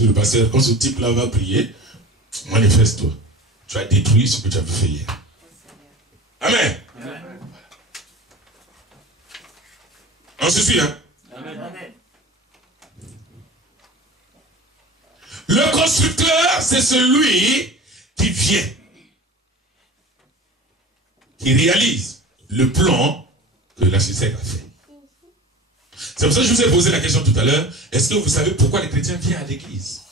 Le pasteur, quand ce type-là va prier, manifeste-toi. Tu as détruit ce que tu avais fait hier. Amen. Amen. On se suit, hein? Amen. Le constructeur, c'est celui qui vient, qui réalise le plan que l'architecte a fait. C'est pour ça que je vous ai posé la question tout à l'heure. Est-ce que vous savez pourquoi les chrétiens viennent à l'église?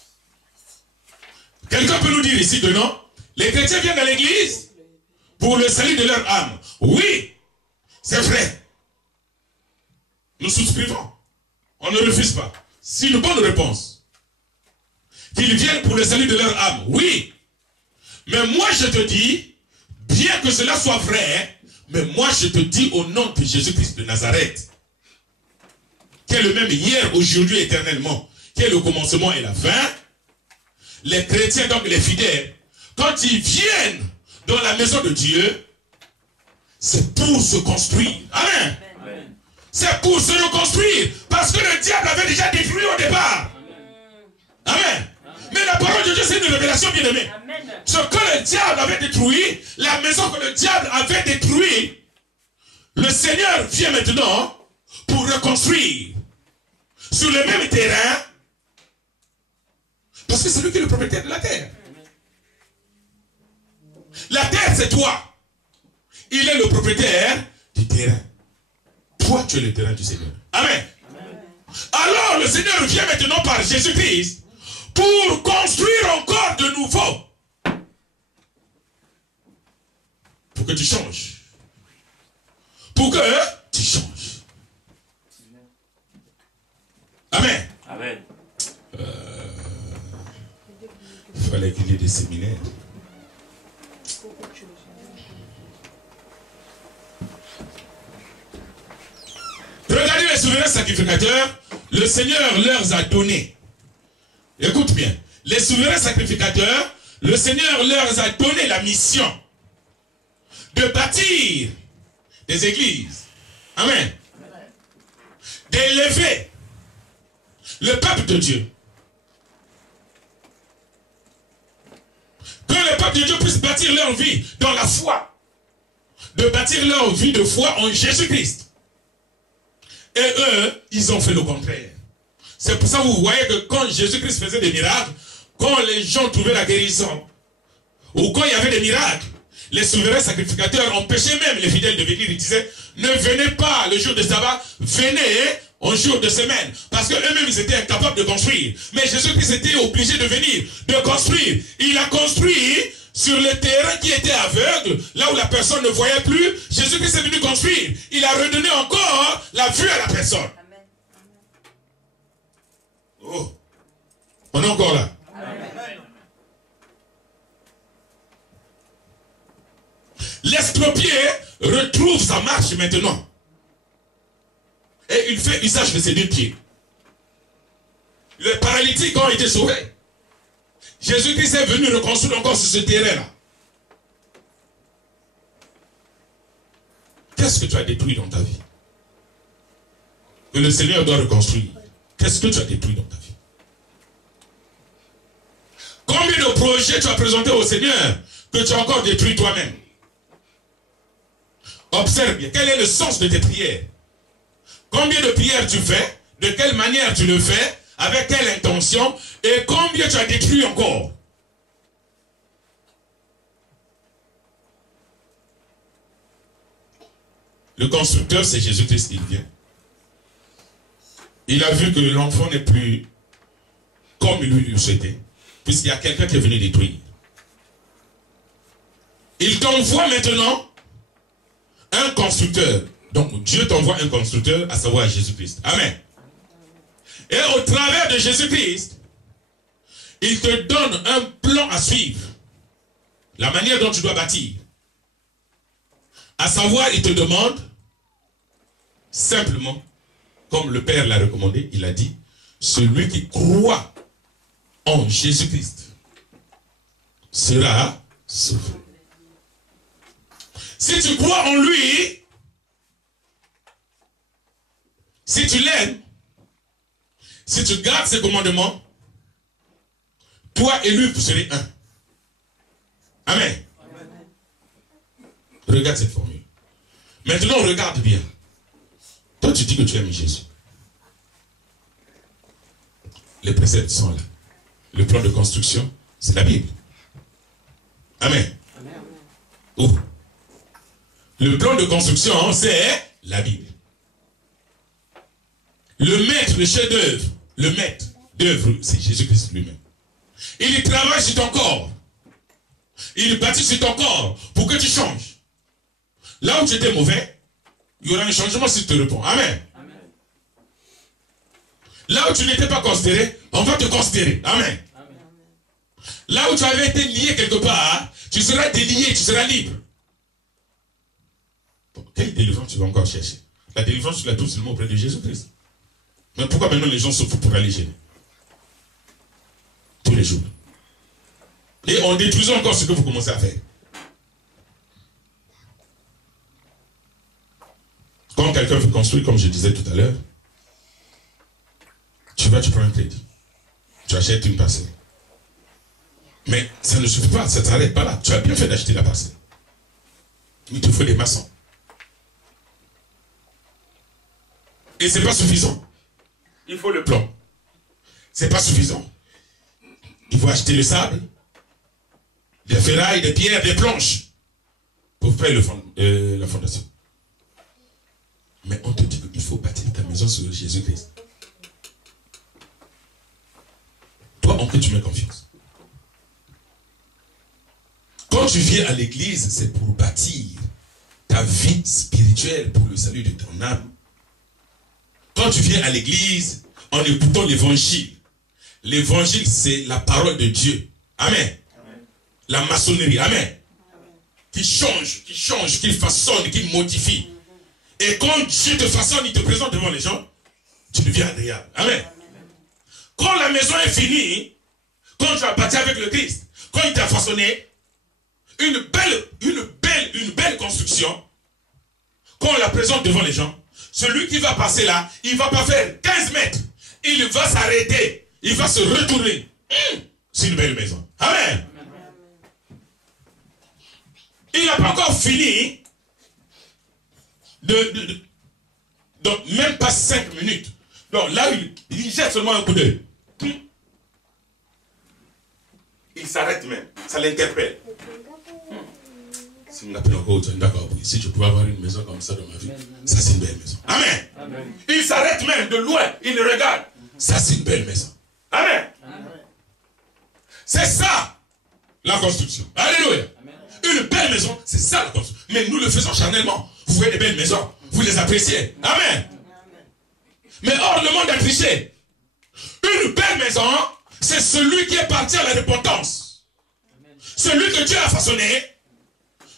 Quelqu'un peut nous dire ici que non? Les chrétiens viennent à l'église pour le salut de leur âme. Oui, c'est vrai. Nous souscrivons. On ne refuse pas. C'est une bonne réponse. Qu'ils viennent pour le salut de leur âme. Oui. Mais moi je te dis, bien que cela soit vrai, mais moi je te dis au nom de Jésus-Christ de Nazareth, qui est le même hier, aujourd'hui, éternellement, qui est le commencement et la fin, les chrétiens, donc les fidèles, quand ils viennent dans la maison de Dieu, c'est pour se construire. Amen. C'est pour se reconstruire. Parce que le diable avait déjà détruit au départ. Amen. Mais la parole de Dieu, c'est une révélation bien aimée. Ce que le diable avait détruit, la maison que le diable avait détruit, le Seigneur vient maintenant pour reconstruire sur le même terrain, parce que c'est lui qui est le propriétaire de la terre. La terre, c'est toi. Il est le propriétaire du terrain. Toi, tu es le terrain du Seigneur. Amen. Alors, le Seigneur vient maintenant par Jésus-Christ pour construire encore de nouveau. Pour que tu changes. Pour que tu changes. Amen. Amen. Il fallait qu'il y ait des séminaires. Regardez les souverains sacrificateurs, le Seigneur leur a donné. Écoute bien, les souverains sacrificateurs, le Seigneur leur a donné la mission de bâtir des églises. Amen. D'élever le peuple de Dieu. Que le peuple de Dieu puisse bâtir leur vie dans la foi. De bâtir leur vie de foi en Jésus-Christ. Et eux, ils ont fait le contraire. C'est pour ça que vous voyez que quand Jésus-Christ faisait des miracles, quand les gens trouvaient la guérison, ou quand il y avait des miracles, les souverains sacrificateurs empêchaient même les fidèles de venir. Ils disaient, ne venez pas le jour de sabbat, venez en jour de semaine. Parce qu'eux-mêmes, ils étaient incapables de construire. Mais Jésus-Christ était obligé de venir, de construire. Il a construit sur le terrain qui était aveugle, là où la personne ne voyait plus. Jésus-Christ est venu construire. Il a redonné encore la vue à la personne. Amen. Oh, on est encore là. Amen. L'estropié retrouve sa marche maintenant. Et il fait usage de ses deux pieds. Les paralytiques ont été sauvés. Jésus-Christ est venu reconstruire encore sur ce terrain-là. Qu'est-ce que tu as détruit dans ta vie? Que le Seigneur doit reconstruire. Qu'est-ce que tu as détruit dans ta vie? Combien de projets tu as présentés au Seigneur que tu as encore détruit toi-même? Observe bien. Quel est le sens de tes prières? Combien de prières tu fais? De quelle manière tu le fais? Avec quelle intention? Et combien tu as détruit encore? Le constructeur, c'est Jésus-Christ, il vient. Il a vu que l'enfant n'est plus comme lui le souhaitait, puisqu'il y a quelqu'un qui est venu détruire. Il t'envoie maintenant un constructeur. Donc Dieu t'envoie un constructeur, à savoir Jésus-Christ. Amen. Et au travers de Jésus-Christ, il te donne un plan à suivre. La manière dont tu dois bâtir. À savoir, il te demande simplement, comme le Père l'a recommandé, il a dit, celui qui croit en Jésus-Christ sera sauvé. Si tu crois en lui, si tu l'aimes, si tu gardes ses commandements, Toi et lui, vous serez un. Amen. Regarde cette formule. Maintenant, regarde bien. Toi, tu dis que tu aimes Jésus. Les préceptes sont là. Le plan de construction, c'est la Bible. Amen. Oh. Le plan de construction, c'est la Bible. Le maître, le chef-d'œuvre, le maître d'œuvre, c'est Jésus-Christ lui-même. Il travaille sur ton corps. Il bâtit sur ton corps pour que tu changes. Là où tu étais mauvais, il y aura un changement si tu te réponds. Amen. Amen. Là où tu n'étais pas considéré, on va te considérer. Amen. Amen. Là où tu avais été lié quelque part, tu seras délié, tu seras libre. Bon, quelle délivrance tu vas encore chercher? La délivrance, tu la trouves seulement auprès de Jésus-Christ. Mais pourquoi maintenant les gens souffrent pour aller gêner? Tous les jours. Et on détruit encore ce que vous commencez à faire. Quand quelqu'un veut construire, comme je disais tout à l'heure, tu prends un crédit. Tu achètes une parcelle. Mais ça ne suffit pas, ça ne s'arrête pas là. Tu as bien fait d'acheter la parcelle. Il te faut des maçons. Et ce n'est pas suffisant. Il faut le plan. Ce n'est pas suffisant. Il faut acheter le sable, des ferrailles, des pierres, des planches pour faire la fondation. Mais on te dit qu'il faut bâtir ta maison sur Jésus-Christ. Toi, en qui tu mets confiance? Quand tu viens à l'église, c'est pour bâtir ta vie spirituelle pour le salut de ton âme. Quand tu viens à l'église, en écoutant l'évangile, l'évangile c'est la parole de Dieu. Amen. Amen. La maçonnerie. Amen. Amen. Qui change, qui façonne, qui modifie. Et quand Dieu te façonne, il te présente devant les gens, tu deviens agréable. Amen. Amen. Quand la maison est finie, quand tu as bâti avec le Christ, quand il t'a façonné, une belle construction, quand on la présente devant les gens, celui qui va passer là, il ne va pas faire 15 mètres. Il va s'arrêter. Il va se retourner. C'est une belle maison. Amen. Il n'a pas encore fini. Donc, même pas 5 minutes. Donc là, il jette seulement un coup d'œil. Il s'arrête même. Ça l'interpelle. Si on appelle encore, d'accord, si je pouvais avoir une maison comme ça dans ma vie, ça c'est une belle maison. Amen. Amen. Il s'arrête même de loin, il regarde. Ça c'est une belle maison. Amen. C'est ça la construction. Alléluia. Amen. Une belle maison, c'est ça la construction. Mais nous le faisons charnellement. Vous voyez des belles maisons, vous les appréciez. Amen. Mais hors le monde a triché. Une belle maison, c'est celui qui est parti à la repentance. Celui que Dieu a façonné.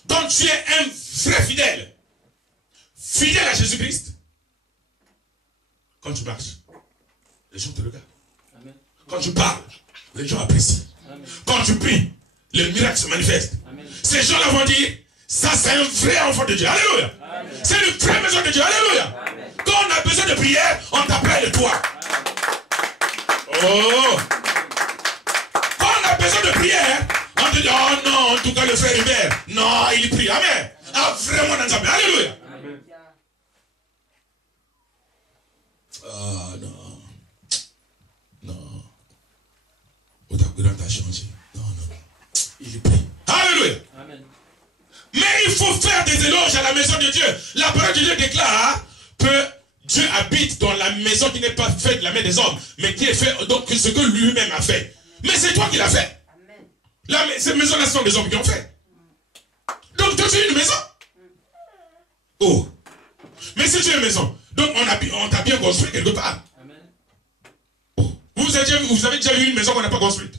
Quand tu es un vrai fidèle, fidèle à Jésus-Christ, quand tu marches, les gens te regardent. Amen. Quand tu parles, les gens apprécient. Amen. Quand tu pries, les miracles se manifestent. Amen. Ces gens-là vont dire, ça c'est un vrai enfant de Dieu. Alléluia. C'est une vraie maison de Dieu. Alléluia. Amen. Quand on a besoin de prière, on t'appelle toi. Oh. Quand on a besoin de prière, on te dit, oh non, en tout cas le frère Hubert, non, il prie, amen. Ah, vraiment dans sa vie, alléluia. Amen. Ah, non. Non. Otakuran t'a changé. Non, non. Il prie. Alléluia. Amen. Mais il faut faire des éloges à la maison de Dieu. La parole de Dieu déclare que Dieu habite dans la maison qui n'est pas faite de la main des hommes, mais qui est fait, donc ce que lui-même a fait. Mais c'est toi qui l'as fait. Ces maisons-là sont des hommes qui ont fait. Donc toi tu es une maison. Oh. Mais si tu es une maison, donc on t'a bien construit quelque part. Oh. Vous avez déjà vu une maison qu'on n'a pas construite?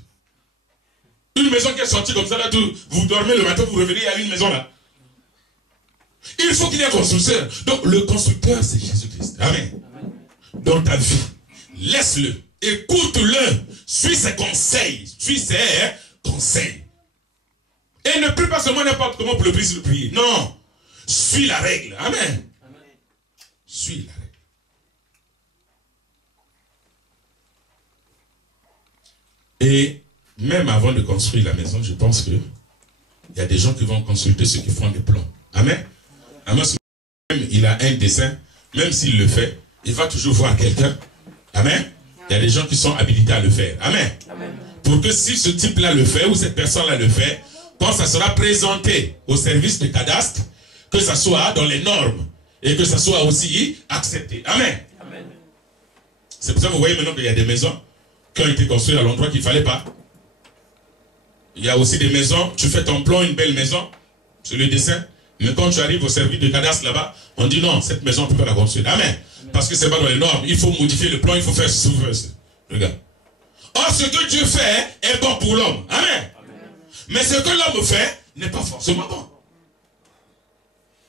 Une maison qui est sortie comme ça, là, vous dormez le matin, vous revenez à une maison là. Il faut qu'il y ait un constructeur. Donc le constructeur c'est Jésus-Christ. Amen. Dans ta vie, laisse-le, écoute-le, suis ses conseils, suis ses conseils. Et ne prie pas seulement n'importe comment pour le prier. Non. Suis la règle. Amen. Amen. Suis la règle. Et même avant de construire la maison, je pense que il y a des gens qui vont consulter ceux qui font des plans. Amen. Amen. Même il a un dessin, même s'il le fait, il va toujours voir quelqu'un. Amen. Il y a des gens qui sont habilités à le faire. Amen. Amen. Pour que si ce type-là le fait, ou cette personne-là le fait, quand ça sera présenté au service de cadastre, que ça soit dans les normes et que ça soit aussi accepté. Amen. Amen. C'est pour ça que vous voyez maintenant qu'il y a des maisons qui ont été construites à l'endroit qu'il ne fallait pas. Il y a aussi des maisons, tu fais ton plan, une belle maison, sur le dessin, mais quand tu arrives au service de cadastre là-bas, on dit non, cette maison, on ne peut pas la construire. Amen. Amen. Parce que ce n'est pas dans les normes. Il faut modifier le plan, il faut faire ce que regarde. Or, ce que Dieu fait est bon pour l'homme. Amen. Amen. Mais ce que l'homme fait n'est pas forcément bon.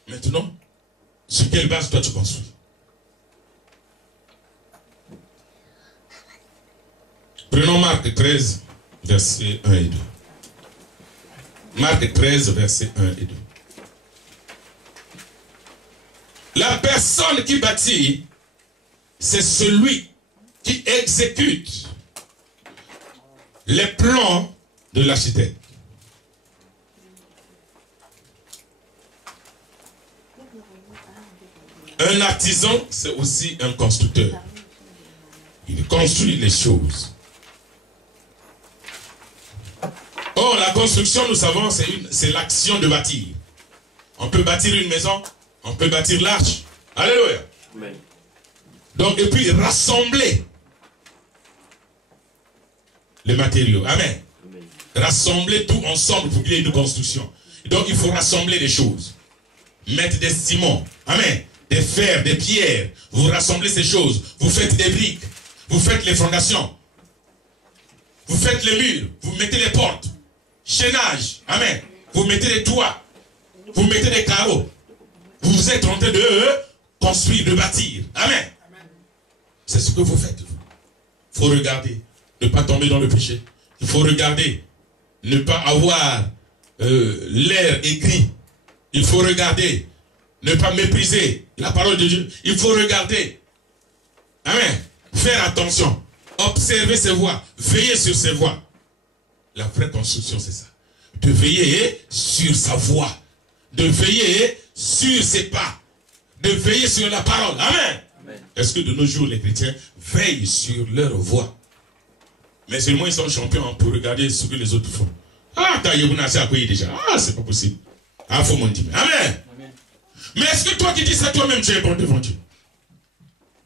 Maintenant, sur quelle base toi tu construis? Prenons Marc 13, versets 1 et 2. Marc 13, versets 1 et 2. La personne qui bâtit, c'est celui qui exécute les plans de l'architecte. Un artisan, c'est aussi un constructeur. Il construit les choses. Or, la construction, nous savons, c'est l'action de bâtir. On peut bâtir une maison, on peut bâtir l'arche. Alléluia. Amen. Donc, et puis rassembler les matériaux. Amen. Amen. Rassembler tout ensemble pour qu'il y ait une construction. Donc, il faut rassembler les choses. Mettre des ciments. Amen. Des fers, des pierres. Vous rassemblez ces choses. Vous faites des briques. Vous faites les fondations. Vous faites les murs. Vous mettez les portes. Chaînage. Amen. Vous mettez les toits. Vous mettez des carreaux. Vous êtes en train de construire, de bâtir. Amen. C'est ce que vous faites. Il faut regarder. Ne pas tomber dans le péché. Il faut regarder. Ne pas avoir l'air aigri. Il faut regarder. Ne pas mépriser la parole de Dieu. Il faut regarder. Amen. Faire attention. Observer ses voies. Veiller sur ses voies. La vraie construction, c'est ça. De veiller sur sa voie. De veiller sur ses pas. De veiller sur la parole. Amen. Amen. Est-ce que de nos jours, les chrétiens veillent sur leur voie? Mais seulement ils sont champions pour regarder ce que les autres font. Ah, t'as à quoi déjà. Ah, c'est pas possible. Ah, faut m'en dire. Amen. Amen. Mais est-ce que toi qui dis ça toi-même, tu es bon devant Dieu?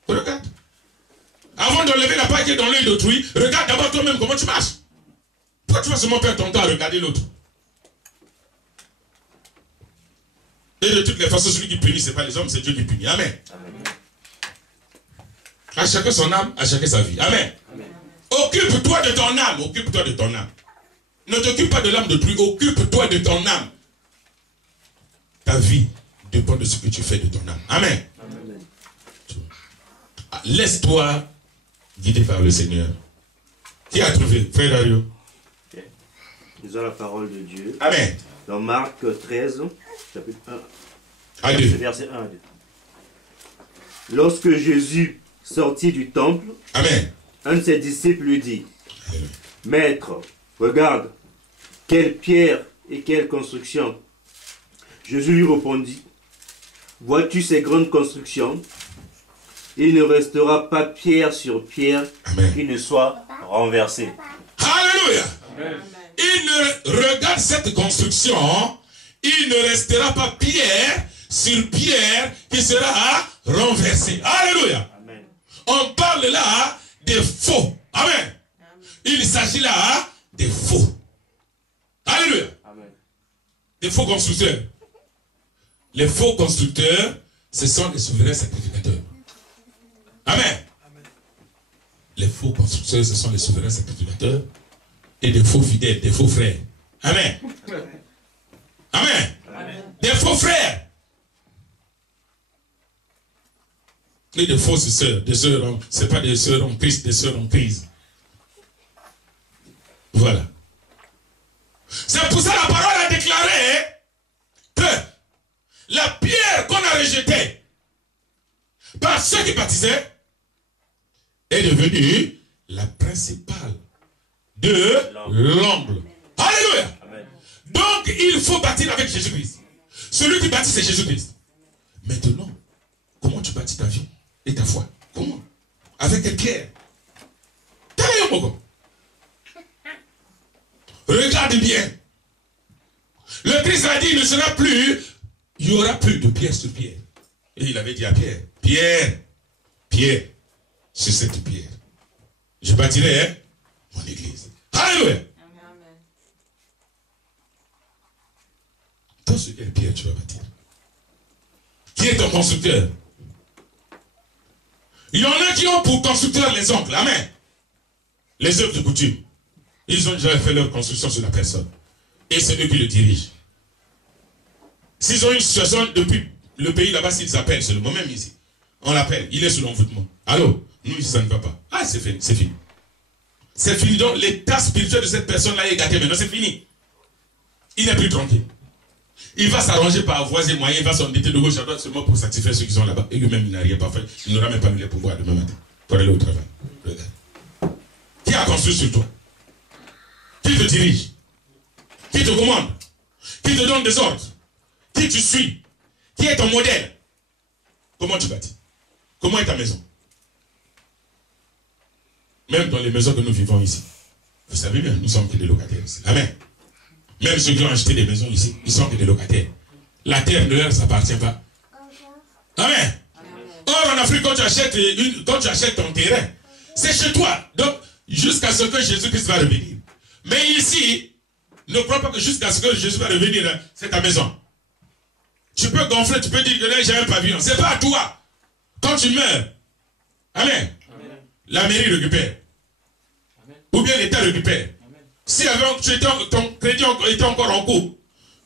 Regarde. Avant d'enlever la paille qui est dans l'œil d'autrui, regarde d'abord toi-même comment tu marches. Pourquoi tu vas seulement perdre ton temps à regarder l'autre? Et de toutes les façons, celui qui punit, ce n'est pas les hommes, c'est Dieu qui punit. Amen. Amen. À chacun son âme, à chacun sa vie. Amen. Amen. Occupe-toi de ton âme. Occupe-toi de ton âme. Ne t'occupe pas de l'âme d'autrui. Occupe-toi de ton âme. Ta vie dépend de ce que tu fais de ton âme. Amen. Amen. Laisse-toi guider par le Seigneur. Qui a trouvé? Frère Dario. Lisons la parole de Dieu. Amen. Dans Marc 13, chapitre 1. À 2. Verset 1 à 2. Lorsque Jésus sortit du temple, Amen, un de ses disciples lui dit, Maître, regarde, quelle pierre et quelle construction. Jésus lui répondit, vois-tu ces grandes constructions? Il ne restera pas pierre sur pierre qui ne soit renversée. Alléluia. Amen. Il ne regarde cette construction, il ne restera pas pierre sur pierre qui sera renversée. Alléluia. Amen. On parle là des faux. Amen. Amen. Il s'agit là des faux. Alléluia. Amen. Des faux constructeurs. Les faux constructeurs, ce sont les souverains sacrificateurs. Amen. Amen. Les faux constructeurs, ce sont les souverains sacrificateurs. Et des faux fidèles, des faux frères. Amen. Amen. Amen. Des faux frères. Et des fausses sœurs. Des sœurs, ce n'est pas des sœurs en Christ, des sœurs en crise. Voilà. C'est pour ça que la parole a déclaré que la pierre qu'on a rejetée par ceux qui baptisaient est devenue la principale de l'angle. Alléluia. Donc, il faut bâtir avec Jésus-Christ. Celui qui bâtit, c'est Jésus-Christ. Maintenant, comment tu bâtis ta vie et ta foi? Comment? Avec quelle pierre? Regarde bien. Le Christ a dit, il ne sera plus, il n'y aura plus de pierre sur pierre. Et il avait dit à Pierre, Pierre, sur cette pierre, je bâtirai mon église. Alléluia. Toi, sur quelle pierre tu vas bâtir? Qui est ton constructeur? Il y en a qui ont pour constructeur les oncles. Amen. Les œuvres de coutume. Ils ont déjà fait leur construction sur la personne. Et c'est eux qui le dirigent. S'ils ont une situation depuis le pays là-bas, s'ils appellent, c'est le moment même ici. On l'appelle, il est sous l'envoûtement. Allô? Nous, ici, ça ne va pas. Ah, c'est fini, c'est fini. C'est fini. Donc, l'état spirituel de cette personne-là est gâté. Maintenant, c'est fini. Il n'est plus tranquille. Il va s'arranger par voies et moyens, il va s'endetter de gauche à droite seulement pour satisfaire ceux qui sont là-bas. Et lui-même, il n'a rien pas fait. Il n'aura même pas eu les pouvoirs demain matin pour aller au travail. Regarde. Qui a construit sur toi? Qui te dirige? Qui te commande? Qui te donne des ordres? Qui tu suis? Qui est ton modèle? Comment tu bâtis? Comment est ta maison? Même dans les maisons que nous vivons ici. Vous savez bien, nous sommes que des locataires ici. Amen. Même ceux qui ont acheté des maisons ici, ils sont que des locataires. La terre ne leur appartient pas. Amen. Or, en Afrique, quand tu achètes ton terrain, c'est chez toi. Donc, jusqu'à ce que Jésus-Christ va revenir. Mais ici, ne crois pas que jusqu'à ce que Jésus va revenir, c'est ta maison. Tu peux gonfler, tu peux dire que là, j'ai un pavillon. C'est pas à toi. Quand tu meurs, amen, la mairie récupère. Ou bien l'État récupère. Si avant ton crédit était encore en cours,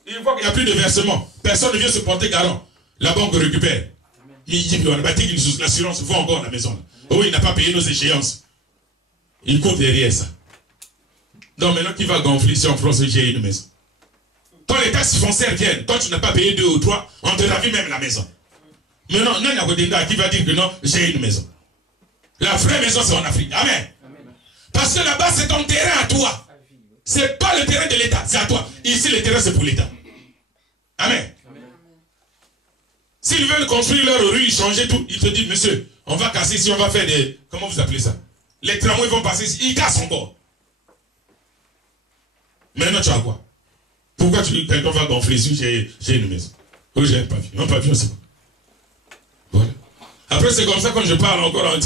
une fois qu'il n'y a plus de versement, personne ne vient se porter garant. La banque récupère. Il dit, on a bâti l'assurance, il faut encore la maison. Oh, il n'a pas payé nos échéances. Il court derrière ça. Donc maintenant, qui va gonfler si en France, j'ai une maison? Quand les taxes foncières viennent, quand tu n'as pas payé 2 ou 3, on te ravit même la maison. Maintenant, qui va dire que non, j'ai une maison. La vraie maison, c'est en Afrique. Amen. Parce que là-bas, c'est ton terrain à toi. C'est pas le terrain de l'État, c'est à toi. Ici, le terrain, c'est pour l'État. Amen. S'ils veulent construire leur rue, changer tout, ils te disent, monsieur, on va casser ici, on va faire des... Comment vous appelez ça? Les tramways vont passer ici, ils cassent encore. Maintenant, tu as quoi? Pourquoi tu dis, quelqu'un va gonfler ici, j'ai une maison? Oui, j'ai un pavillon. Un pavillon, c'est quoi? Voilà. Après, c'est comme ça, quand je parle encore,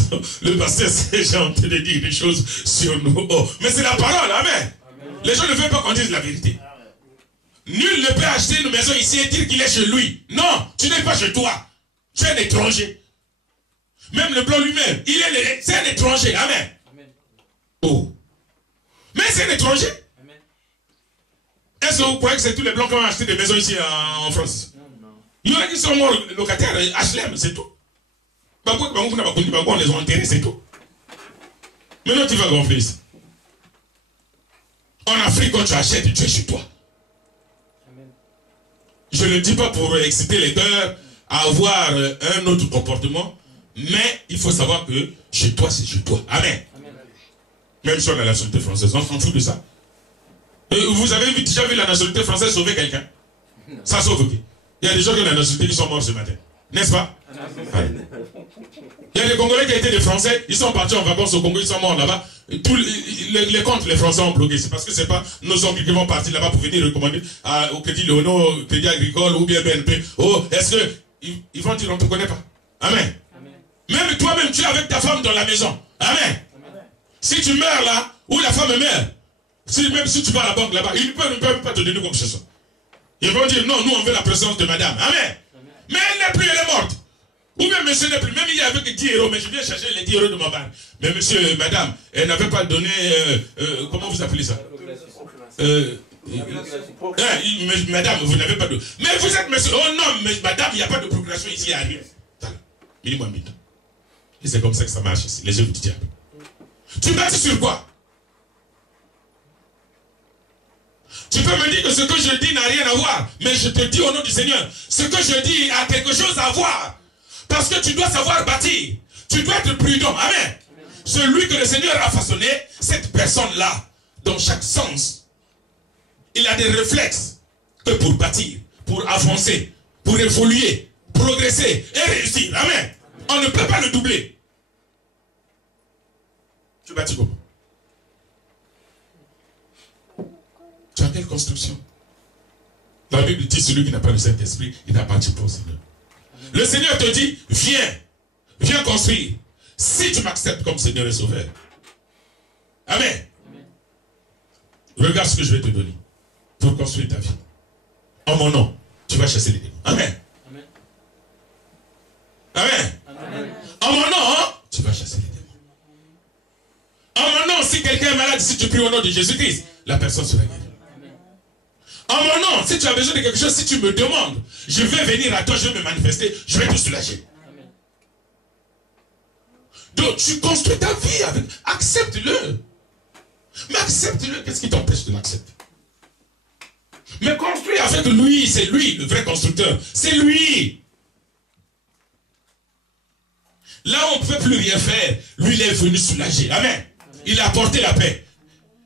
le pasteur, j'ai envie de dire des choses sur nous. Oh. Mais c'est la parole, amen. Les gens ne veulent pas qu'on dise la vérité. Nul ne peut acheter une maison ici et dire qu'il est chez lui. Non, tu n'es pas chez toi. Tu es un étranger. Même le blanc lui-même, c'est un étranger. Amen. Oh. Mais c'est un étranger. Est-ce que vous croyez que c'est tous les blancs qui ont acheté des maisons ici en France? Il y en a qui sont morts locataires, HLM, c'est tout. On les a enterrés, c'est tout. Maintenant, tu vas gonfler ici. En Afrique, quand tu achètes, tu es chez toi. Je ne le dis pas pour exciter les cœurs à avoir un autre comportement, mais il faut savoir que chez toi, c'est chez toi. Amen. Même si on a la nationalité française, on s'en fout de ça. Vous avez déjà vu la nationalité française sauver quelqu'un? Ça sauve qui? Il y a des gens qui ont la nationalité qui sont morts ce matin. N'est-ce pas? Il y a des Congolais qui étaient des Français, ils sont partis en vacances au Congo, ils sont morts là-bas. Les comptes, les Français ont bloqué. C'est parce que ce n'est pas nos oncles qui vont partir là-bas pour venir recommander au Crédit Léonard, au Crédit Agricole ou bien BNP. Oh, est-ce que ils vont dire on ne te connaît pas? Amen. Même toi-même, tu es avec ta femme dans la maison. Amen. Si tu meurs là, ou la femme meurt, même si tu vas à la banque là-bas, ils ne peuvent pas te donner comme ce soit. Ils vont dire non, nous on veut la présence de madame. Amen. Mais elle n'est plus, elle est morte. Ou bien monsieur n'est plus. Même il y avait que 10 euros, mais je viens chercher les 10 euros de ma banque. Mais monsieur, madame, elle n'avait pas donné, comment vous appelez ça? Madame, vous n'avez pas de... Mais vous êtes monsieur. Oh non, mais madame, il n'y a pas de procuration ici à rien. Et c'est comme ça que ça marche ici, les œuvres du diable. Tu bâtis sur quoi? Tu peux me dire que ce que je dis n'a rien à voir, mais je te dis au nom du Seigneur, ce que je dis a quelque chose à voir. Parce que tu dois savoir bâtir. Tu dois être prudent. Amen. Celui que le Seigneur a façonné, cette personne-là, dans chaque sens. Il a des réflexes que pour bâtir, pour avancer, pour évoluer, progresser et réussir. Amen. On ne peut pas le doubler. Tu bâtis comment? Tu as quelle construction? La Bible dit celui qui n'a pas le Saint-Esprit, il n'appartient pas au Seigneur. Le Seigneur te dit, viens construire. Si tu m'acceptes comme Seigneur et Sauveur. Amen. Regarde ce que je vais te donner pour construire ta vie. En mon nom, tu vas chasser les démons. Amen. Amen. Amen. En mon nom, tu vas chasser les démons. En mon nom, si quelqu'un est malade, si tu pries au nom de Jésus-Christ, la personne sera guérie. En mon nom, si tu as besoin de quelque chose, si tu me demandes, je vais venir à toi, je vais me manifester, je vais te soulager. Donc tu construis ta vie avec... Accepte-le. Mais accepte-le. Qu'est-ce qui t'empêche de l'accepter? Mais construis avec lui. C'est lui le vrai constructeur. C'est lui. Là où on ne peut plus rien faire, lui il est venu soulager. Amen. Il a apporté la paix.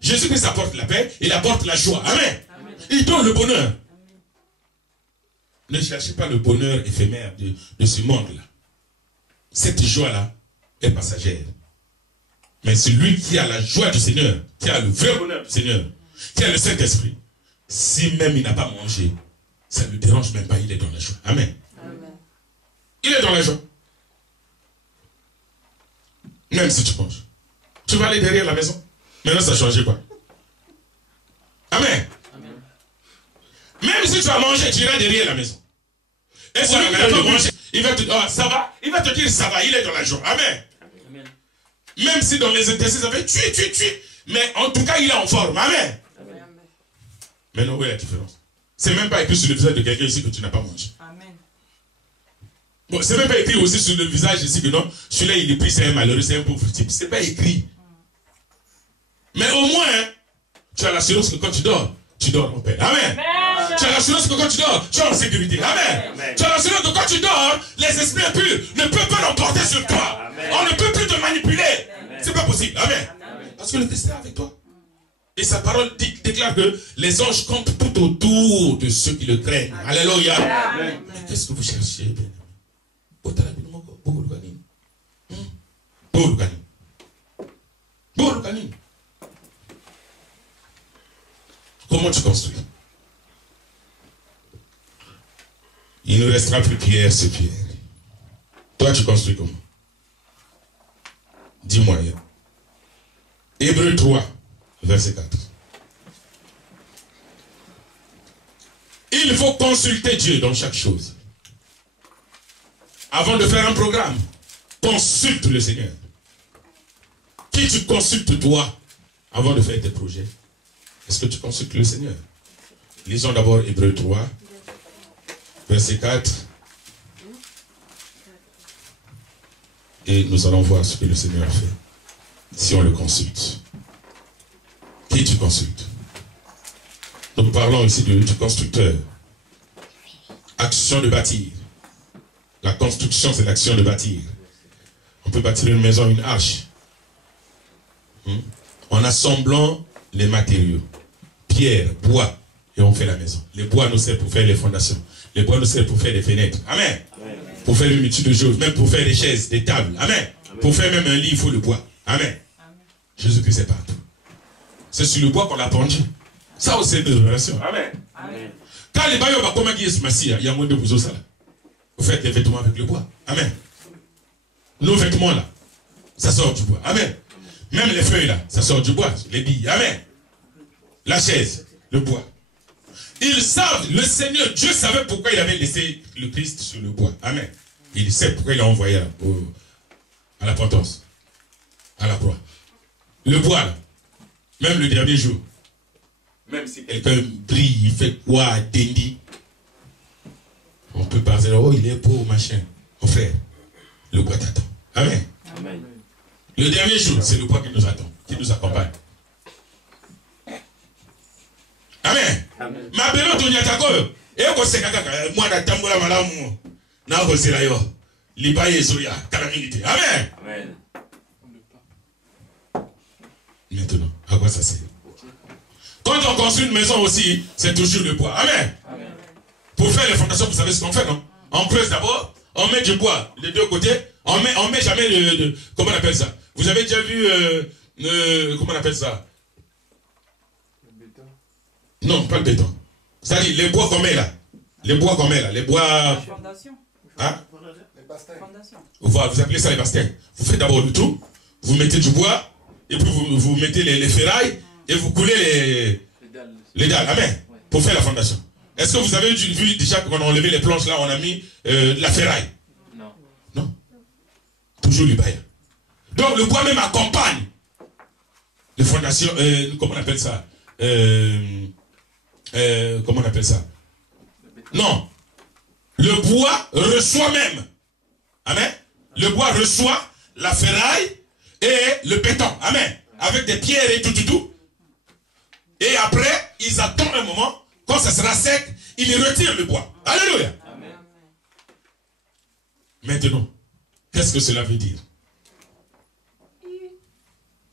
Jésus-Christ apporte la paix. Il apporte la joie. Amen. Il donne le bonheur. Ne cherchez pas le bonheur éphémère de ce monde-là. Cette joie-là est passagère. Mais celui qui a la joie du Seigneur, qui a le vrai bonheur du Seigneur, qui a le Saint-Esprit, si même il n'a pas mangé, ça ne le dérange même pas, il est dans la joie. Amen. Amen. Il est dans la joie. Même si tu manges. Tu vas aller derrière la maison. Maintenant, ça a changé quoi? Amen. Amen. Même si tu vas manger, tu iras derrière la maison. Et celui qui n'a pas mangé, il va te dire, oh, ça va. Il va te dire, ça va, il est dans la joie. Amen. Amen. Même si dans les intestins, ça fait tuer. Mais en tout cas, il est en forme. Amen. Amen. Maintenant, où est la différence? C'est même pas écrit sur le visage de quelqu'un ici que tu n'as pas mangé. Amen. Bon, c'est même pas écrit aussi sur le visage ici que non, celui-là il est pris, c'est un malheureux, c'est un pauvre type. C'est pas écrit. Mais au moins, tu as l'assurance que quand tu dors en paix. Amen. Amen. Tu as l'assurance que quand tu dors, tu es en sécurité. Amen. Amen. Tu as l'assurance que quand tu dors, les esprits impurs ne peuvent pas l'emporter sur toi. Amen. On ne peut plus te manipuler. C'est pas possible. Amen. Amen. Parce que le destin est avec toi. Et sa parole déclare que les anges campent tout autour de ceux qui le craignent. Amen. Alléluia. Amen. Mais qu'est-ce que vous cherchez, bien? Comment tu construis? Il ne restera plus pierre sur pierre. Toi, tu construis comment? Dis-moi. Hébreux 3, verset 4. Il faut consulter Dieu dans chaque chose. Avant de faire un programme, consulte le Seigneur. Qui tu consultes toi avant de faire tes projets? Est-ce que tu consultes le Seigneur? Lisons d'abord Hébreux 3, verset 4. Et nous allons voir ce que le Seigneur fait. Si on le consulte. Qui tu consultes? Nous parlons ici du constructeur. Action de bâtir. La construction, c'est l'action de bâtir. On peut bâtir une maison, une arche. En assemblant les matériaux. Pierre, bois, et on fait la maison. Les bois nous servent pour faire les fondations. Les bois nous servent pour faire des fenêtres. Amen. Amen. Pour faire une multitude de choses. Même pour faire des chaises, des tables. Amen. Amen. Pour faire même un lit, il faut le bois. Amen. Jésus-Christ est partout. C'est sur le bois qu'on l'a pendu. Ça aussi c'est de révélation. Amen. Amen. Quand les bailleurs vont comment dire ce Messie, il y a moins de vous ça là. Vous faites des vêtements avec le bois. Amen. Nos vêtements là, ça sort du bois. Amen. Même les feuilles là, ça sort du bois. Les billes. Amen. La chaise, le bois. Ils savent, le Seigneur, Dieu savait pourquoi il avait laissé le Christ sur le bois. Amen. Il sait pourquoi il l'a envoyé à la potence, à la croix. Le bois là, même le dernier jour, même si quelqu'un brille, il fait quoi, Dendi, on peut parler, oh il est beau, machin. Mon frère, le bois t'attend. Amen. Amen. Le dernier jour, c'est le bois qui nous attend, qui nous accompagne. Amen. Ma belle Tonyatako, et on sait que moi d'atambola malamu, n'a pas c'est là yo, libaye zoya, calamité. Amen. Amen. Maintenant, à quoi ça sert? Quand on construit une maison aussi, c'est toujours le bois. Amen. Amen. Pour faire les fondations, vous savez ce qu'on fait, non? On creuse d'abord, on met du bois les deux côtés, on met jamais comment on appelle ça? Vous avez déjà vu, comment on appelle ça? Le béton. Non, pas le béton. C'est-à-dire les bois qu'on met là. Les bois qu'on met là. Les bois... Fondation. Hein? Les bastings. Fondation. Vous appelez ça les bastings. Vous faites d'abord le tout, vous mettez du bois, et puis vous mettez les ferrailles, et vous coulez les dalles. Amen. Ouais. Pour faire la fondation. Est-ce que vous avez vu déjà quand on a enlevé les planches là, on a mis de la ferraille? Non. Non. Toujours le bail. Donc le bois même accompagne les fondations, comment on appelle ça? Comment on appelle ça? Non. Le bois reçoit même. Amen. Le bois reçoit la ferraille et le béton. Amen. Avec des pierres et tout. Et après, ils attendent un moment. Quand ça sera sec, ils retirent le bois. Alléluia. Amen. Maintenant, qu'est-ce que cela veut dire?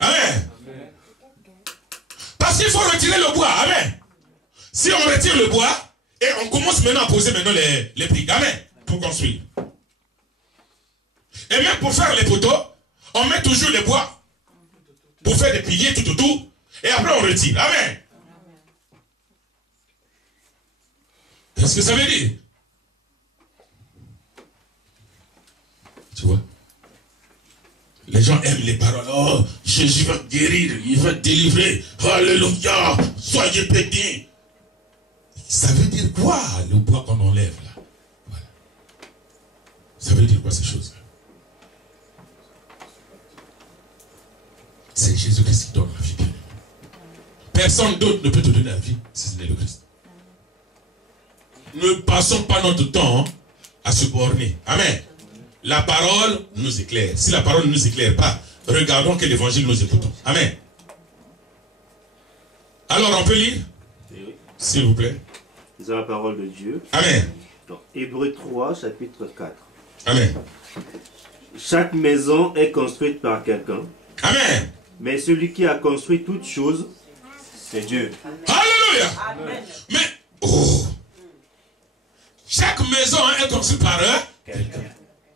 Amen. Amen. Parce qu'il faut retirer le bois. Amen. Si on retire le bois, et on commence maintenant à poser maintenant les briques. Amen. Pour construire. Et même pour faire les poteaux, on met toujours les bois. Pour faire des piliers tout autour. Et après on retire. Amen. Qu'est-ce que ça veut dire? Tu vois? Les gens aiment les paroles. Oh, Jésus va te guérir, il va te délivrer. Alléluia, soyez bénis. Ça veut dire quoi, le bois qu'on enlève là? Voilà. Ça veut dire quoi ces choses-là? C'est Jésus-Christ qui donne la vie. Personne d'autre ne peut te donner la vie si ce n'est le Christ. Ne passons pas notre temps à se borner. Amen. La parole nous éclaire. Si la parole ne nous éclaire pas, regardons que l'évangile nous écoutons. Amen. Alors on peut lire? Oui. S'il vous plaît. C'est la parole de Dieu. Amen. Dans Hébreux 3, chapitre 4. Amen. Chaque maison est construite par quelqu'un, Amen. mais celui qui a construit toutes choses, c'est Dieu. Alléluia. Amen. Mais, oh, chaque maison est construite par quelqu'un.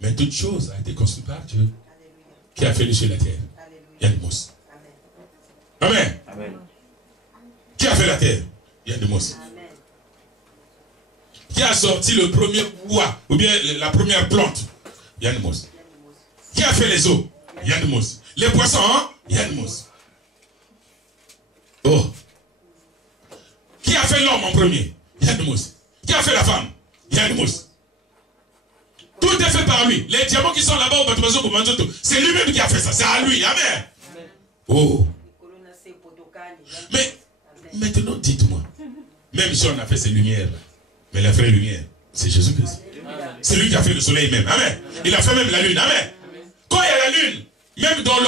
Mais toute chose a été construite par Dieu. Qui a fait les cieux et la terre? Yann-Mos. Amen. Amen. Qui a fait la terre? Yann-Mos. Qui a sorti le premier bois, ou bien la première plante? Yann-Mos. Qui a fait les eaux? Yann-Mos. Les poissons, hein? Yann-Mos. Oh. Qui a fait l'homme en premier? Yann-Mos. Qui a fait la femme? Yann-Mos. Tout est fait par lui. Les diamants qui sont là-bas au Batumazo, c'est lui-même qui a fait ça. C'est à lui. Amen. Oh. Mais maintenant, dites-moi. Même si on a fait ces lumières, mais la vraie lumière, c'est Jésus-Christ. C'est lui qui a fait le soleil même. Amen. Il a fait même la lune. Amen. Quand il y a la lune, même dans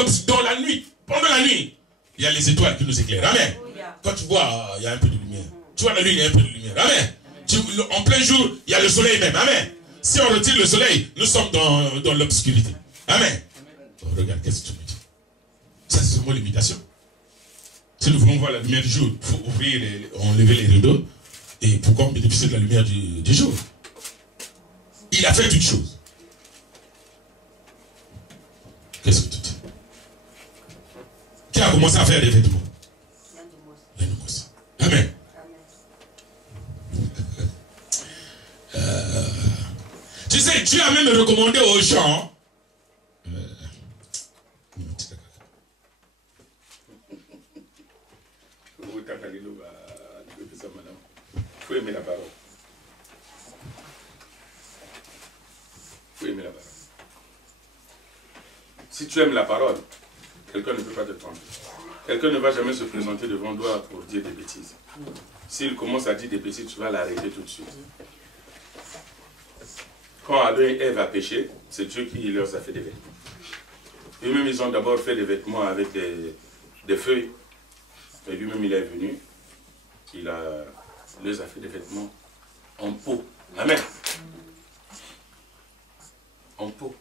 la nuit, pendant la nuit, il y a les étoiles qui nous éclairent. Amen. Quand tu vois, il y a un peu de lumière. Tu vois la lune, il y a un peu de lumière. Amen. En plein jour, il y a le soleil même. Amen. Si on retire le soleil, nous sommes dans l'obscurité. Amen. Oh, regarde, qu'est-ce que tu me dis? Ça, c'est seulement l'imitation. Si nous voulons voir la lumière du jour, il faut enlever les rideaux. Et pourquoi bénéficier de la lumière du jour? Il a fait toutes choses. Qu'est-ce que tu dis? Qui a commencé à faire des vêtements? Yann-Mos. Amen. Tu sais, Dieu a même recommandé aux gens. Il faut aimer la parole. Il faut aimer la parole. Si tu aimes la parole, quelqu'un ne peut pas te tromper. Quelqu'un ne va jamais se présenter devant toi pour dire des bêtises. S'il commence à dire des bêtises, tu vas l'arrêter tout de suite. Quand Adam et Ève a péché, c'est Dieu qui leur a fait des vêtements. Eux-mêmes, ils ont d'abord fait des vêtements avec des feuilles. Et lui-même, il est venu. Il leur a fait des vêtements en peau. Amen. En peau.